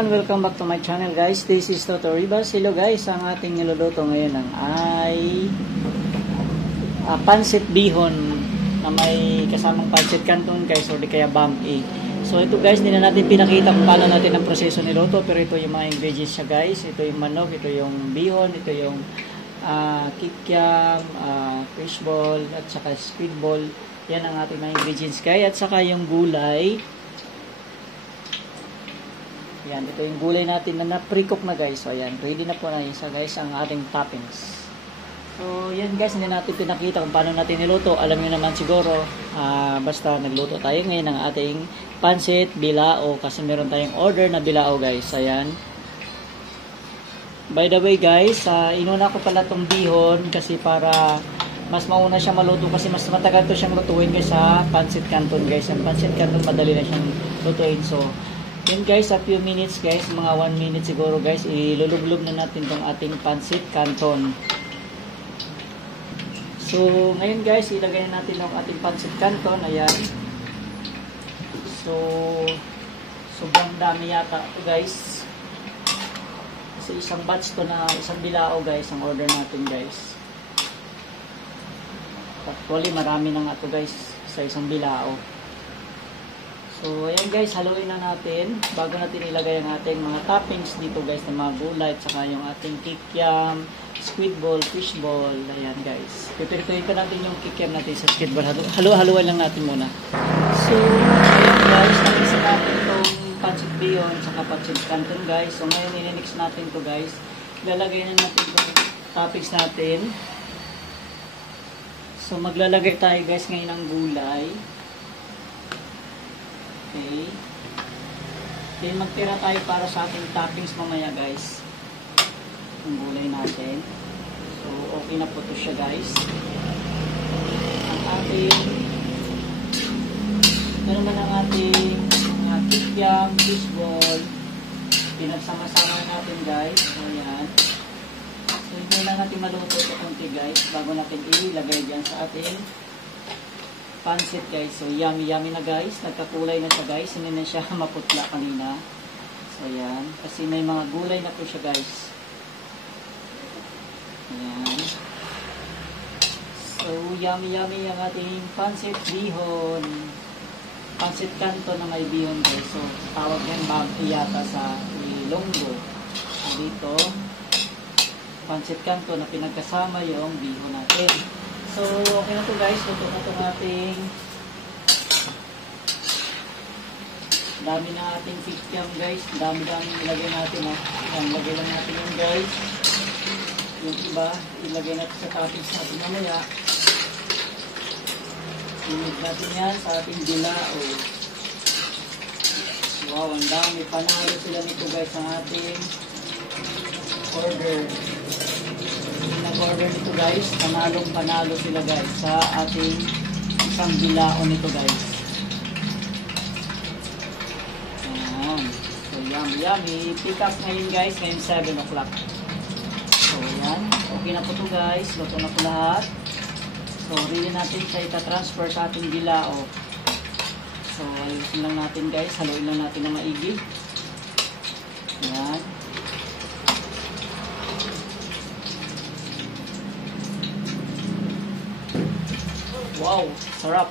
everyone, welcome back to my channel guys. This is Toto Ribas. Hello guys, ang ating niluluto ngayon ay pancit bihon na may kasamang pancit canton guys, or di kaya bam-e. So ito guys, hindi na natin pinakita kung paano natin ang proseso niluto, pero ito yung mga ingredients siya guys. Ito yung manok, ito yung bihon, ito yung kikiam, fishball at saka squid ball. Yan ang ating mga ingredients guys, at saka yung gulay. Yan, ito yung gulay natin na pre-cook na guys. So ayan, ready na po na isa guys ang ating toppings. So yan guys, hindi natin pinakita kung paano natin niluto. Alam niyo naman siguro, basta nagluto tayo ngayon ng ating pancit bilao, kasi meron tayong order na bilao guys. Ayan. By the way guys, inuna ko pala tong bihon kasi para mas mauna siya maluto, kasi mas matagal to siyang lutuin guys sa pancit canton guys. Ang pancit canton madali na siyang lutuin. So yun guys, a few minutes guys, mga 1 minute siguro guys, ilulublog na natin tong ating pancit canton. So ngayon guys, ilagay na natin ang ating pancit canton. Ayan. So sobrang dami yata ito guys, kasi isang batch to na isang bilao guys ang order natin guys. Actually marami na nga ito guys sa isang bilao. So ayan guys, haluin na natin bago natin ilagay ang ating mga toppings dito guys, na mga gulay at saka yung ating kikiam, squid ball, fish ball. Ayan guys, pipirituin pa natin yung kikiam natin sa squid ball. Haluan lang natin muna. So ayan guys, nakisa natin itong pancit bihon at saka pancit canton guys. So ngayon ininix natin to guys, ilalagay na natin itong toppings natin. So maglalagay tayo guys ngayon ng gulay. Okay. Then magtira tayo para sa ating toppings mamaya guys. Yung gulay natin. So okay na po ito siya guys. Ang ating ito naman ang ating kikiam, fishball. Pinagsama-sama natin guys. So yan. So hindi lang natin maluto ito konti guys bago natin ilagay dyan sa ating pancit guys. So yummy na guys, nagkakulay na siya guys, hindi na siya maputla kanina. So ayan, kasi may mga gulay na po siya guys. Ayan. So yummy ang ating pancit bihon, pancit canton na may bihon guys. So tawag yan bam-e yata sa Ilonggo. Dito pancit canton na pinagkasama yung bihon natin. So, okay na to guys. Luto na ito ating dami na ating kikiam guys. Dami ilagay natin. Yan, lagay lang natin yung guys. Yung iba, ilagay natin sa toppings natin mamaya. Sinid natin yan sa ating bilao. Wow, ang dami. Panalo sila nito guys ang ating order. Nag-order nito guys, panalo sila guys sa ating isang bilao nito guys. Ayan. So yummy. Pick up ngayon guys, ngayon 7 o'clock. So ayan, okay na po ito guys, luto na po lahat. So ready natin siya ita-transfer sa ating bilao. So ayusin lang natin guys, haluin lang natin na maigi. Ayan. Wow, sarap.